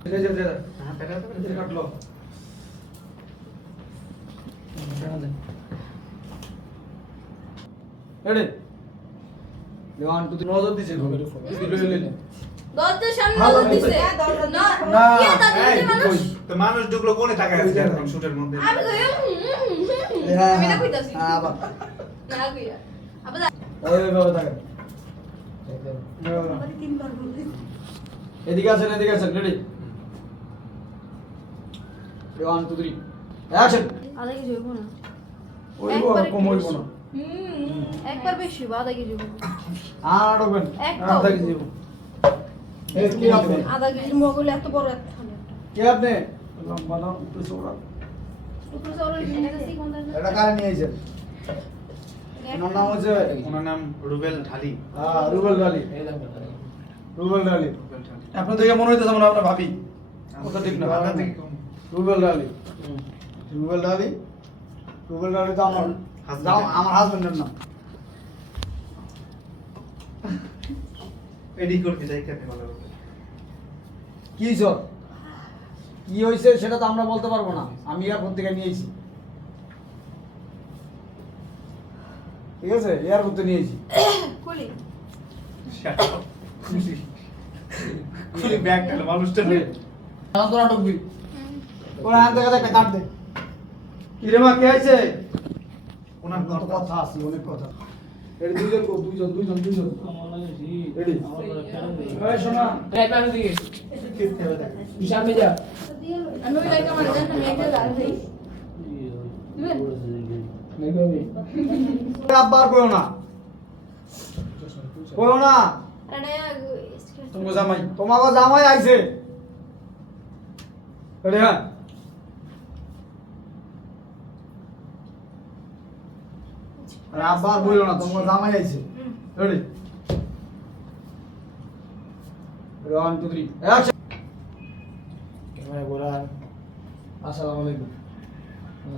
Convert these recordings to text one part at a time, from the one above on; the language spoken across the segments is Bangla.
কাটলো রেডি ওয়ান টু নজর দিছে দরজার সামনে নজর দিছে না কি এটা দিছে মানুষ তো মানুষ ঢুকলো কোনে তাকায় আছে এখন শুটের মধ্যে আমি কই আমি না কইতাছি আবার না কইয়া আবার এই বাবা তাকান এদিকে আছেন রেডি 1 2 3 অ্যাকশন আদা কি জইবো না ওইবো কম হইবো না একবার বেশি আদা কি জইবো আর ওবেন আধা কেজি দিব এই কি আপনি আদা কেজি মগলে এত বড় একটা কে আপনি লম্বা না একটু চওড়া উপরে সরো নিতেছি কোন দাঁড়া এটা কারে নিয়ে আইছেন ওনার নাম হচ্ছে ওনার নাম রুবেল ঢালি হ্যাঁ রুবেল ঢালি আপনার দেখে মনে হইতেছে মনে হয় আপনার ভাবি কথা ঠিক না আপনার থেকে কোন রুবেল ঢালি তো আমার আমার হাজবেন্ডের নাম এডিট করতে যাই কেন ভালো কি স্যার কি হয়েছে সেটা তো আমরা বলতে পারবো না আমি এয়ারপোর্ট থেকে নিয়েছি ঠিক আছে এয়ারপোর্ট থেকে নিয়েছি খুলি খুলি ব্যাগটা মানুষটা নেই এখন তোরা ঢুকবি ওরা আন থেকে দেখে কাট দে কি রে মা কে আইছে ওনার কত কথা আছে অনেক কথা এর দুইজন কো দুইজন আমার লাগে জি রেডি আমার করে কেন দেই এই শোনা রাইট পাশে দিকে কিতে হবে দেখ সামনে যা আমি ওই লাইকা মানে জান আমি একটা লাল দেই নাই কবি আব্বার কইও না আরে তুমি জামাই তোমাকে জামাই আইছে রেডি হ্যাঁ আরে আব্বার বইলো না তোমাকে জামাই আইছে রেডি 1 2 3 অ্যাকশন ক্যামেরা ঘোরান আসসালামু আলাইকুম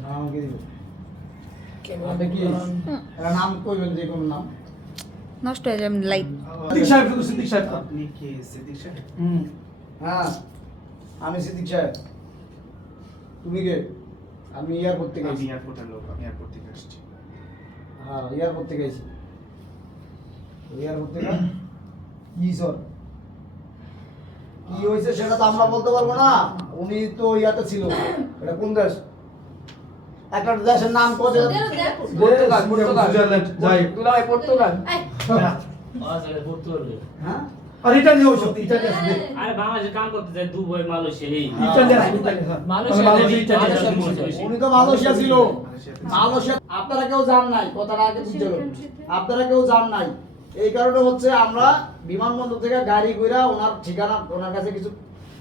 নাম কি দিব ক্যামেরাটা কি এর নাম কইবেন যে কোন নাম নষ্ট হয়ে যাবে লাইট সিদ্দিক সাহেব আপনি কি সিদ্দিক সাহেব হ্যাঁ আমি সিদ্দিক সাহেব তুমি কে আমি এয়ারপোর্ট থেকে আমি আইছি এয়ারপোর্টের লোক আমি এয়ারপোর্ট থেকে আসছি হ্যাঁ এয়ারপোর্ট থেকে আইছি এয়ারপোর্ট থেকে কি স্যার কি হয়েছে সেটা তো আমরা বলতে পারবো না উনি তো ইয়াতে ছিল এটা কোন দেশ একটা দেশের নাম কোন পর্তুগাল সুইজারল্যান্ড যাই দুলাই পর্তুগাল হ্যাঁ আর ইতালি হইছো ইতালি আছে আরে বাংলাদেশে কাম করতে যায় দুবাই মালয়েশিয়া এই ইতালি মালয়েশিয়া উনি তো মালয়েশিয়া ছিল মালয়েশিয়া আপনারা কেউ জান নাই কথাটা আগে বুঝতে হবে আপনারা কেউ জান নাই এই কারণে হচ্ছে আমরা বিমানবন্দর থেকে গাড়ি কইরা ওনার ঠিকানা ওনার কাছে কিছু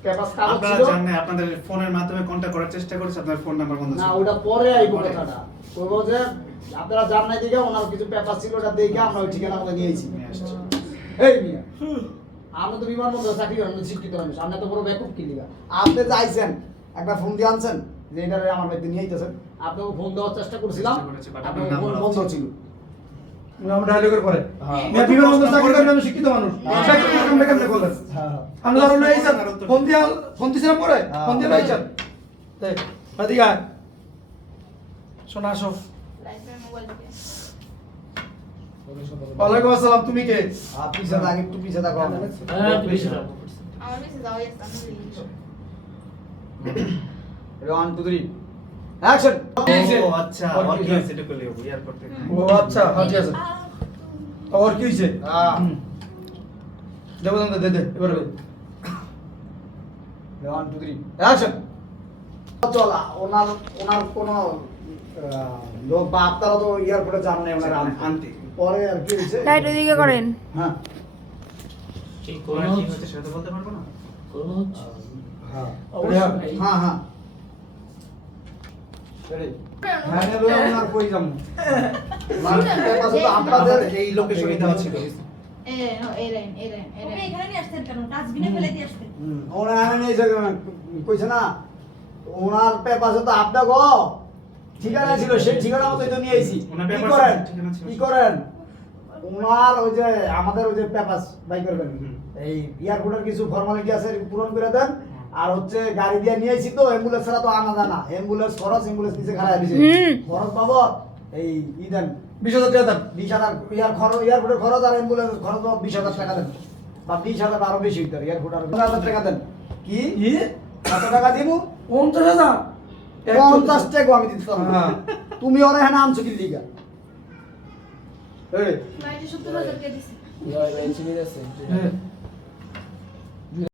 পেপার কাগজ আপনারা ছিল জানেন আপনাদের ফোনের মাধ্যমে কন্টাক্ট করার চেষ্টা করেছে আপনার ফোন নাম্বার বন্ধ না ছিল ওটা পরে আইবো কথাটা কইবো যে আপনারা জান নাই দিকে ওনার কিছু পেপার ছিল ওটা দেখে আমরা ওই ঠিকানা মতো নিয়েছি নিয়ে আসছি এই মিয়া আপনি তো বিমানবন্দর চাকরি করেন শিক্ষিত মানুষ আপনি তো বড় বেকুব কি লিগা আপনি যাইছেন একটা ফোন দিয়ে আনছেন যে এটা আমার বাড়িতে নিয়ে আইতেছেন আপনাকে ফোন দেওয়ার চেষ্টা করছিলাম চেষ্টা করেছি, but আপনার আপনার ফোন নাম্বার বন্ধ আছে। ছিল আমরা ডায়লগের পরে হ্যাঁ। মেয়ে বিমান বন্ধ চাকরি করেন আমি শিক্ষিত মানুষ চাকরি কেমনে কেমনে করলেন আমরা ধরো লইছেন ফোন দিছিলাম পরে ফোন দিয়ে লইছেন দেখ এদিকে আয় শোনা আসো ওয়ালাইকুম আসসালাম তুমি কে পিছে থাক একটু পিছে থাকো আমার মেসেজ আওয়াজ আসছে ওয়ান টু থ্রি অ্যাকশন ও আচ্ছা আর কি হয়েছে এটা করলে এয়ারপোর্ট থেকে ও আচ্ছা হ্যাঁ ঠিক আছে আর কি হইছে হ্যাঁ দেবো দে এবারে ওয়ান টু থ্রি অ্যাকশন চলা ওনার ওনার কোনো লোক বা আপনারা তো এয়ারপোর্টে যান নাই ওনার আনতে পরে আর কি হয়েছে লাইট ওইদিকে করেন হ্যাঁ ঠিক ওরা কোন কি হয়েছে সেটা তো বলতে পারবো না হ্যাঁ অবশ্যই। হ্যাঁ হ্যাঁ হ্যাঁ লই ওনার কই যাম আপনাদের এই লোকেশনে দেওয়া ছিল এখানে নিয়ে আসতেন কেন ডাস্টবিনে ফেলে দিয়ে আসতেন ওনার আমি নেই কইছে না ওনার পেপারসে তো আপনা গো ঠিকানা ছিল সেই ঠিকানা মতোই তো নিয়ে আইছি ওনার কি papers করেন ঠিকানা ছিল। কি করেন ওনার ওই যে আমাদের ওই যে পেপারস বাই করবেন হুম। এই এয়ারপোর্টের কিছু ফর্মালিটি আছে পূরণ করে দেন আর হচ্ছে গাড়ি দিয়ে নিয়ে আইছি তো অ্যাম্বুলেন্স ছাড়া তো আনা যায় না অ্যাম্বুলেন্স খরচ অ্যাম্বুলেন্স নিচে খারাপ দিছে খরচ পাবো এই দেন 20,000 টাকা দেন 20,000 ইয়ার খরচ এয়ারপোর্টের খরচ আর অ্যাম্বুলেন্স খরচ পাবো 20,000 টাকা দেন বা 20,000 আরো বেশি হইতো এয়ারপোর্ট আর 20,000 টাকা দেন কি কি কত টাকা দিমু 50,000 50 টাকা আমি দিতে পারবো হ্যাঁ। তুমি ওরে হ্যাঁ আনছো কি লিগা এই ভাই 70,000 টাকা দিছি এই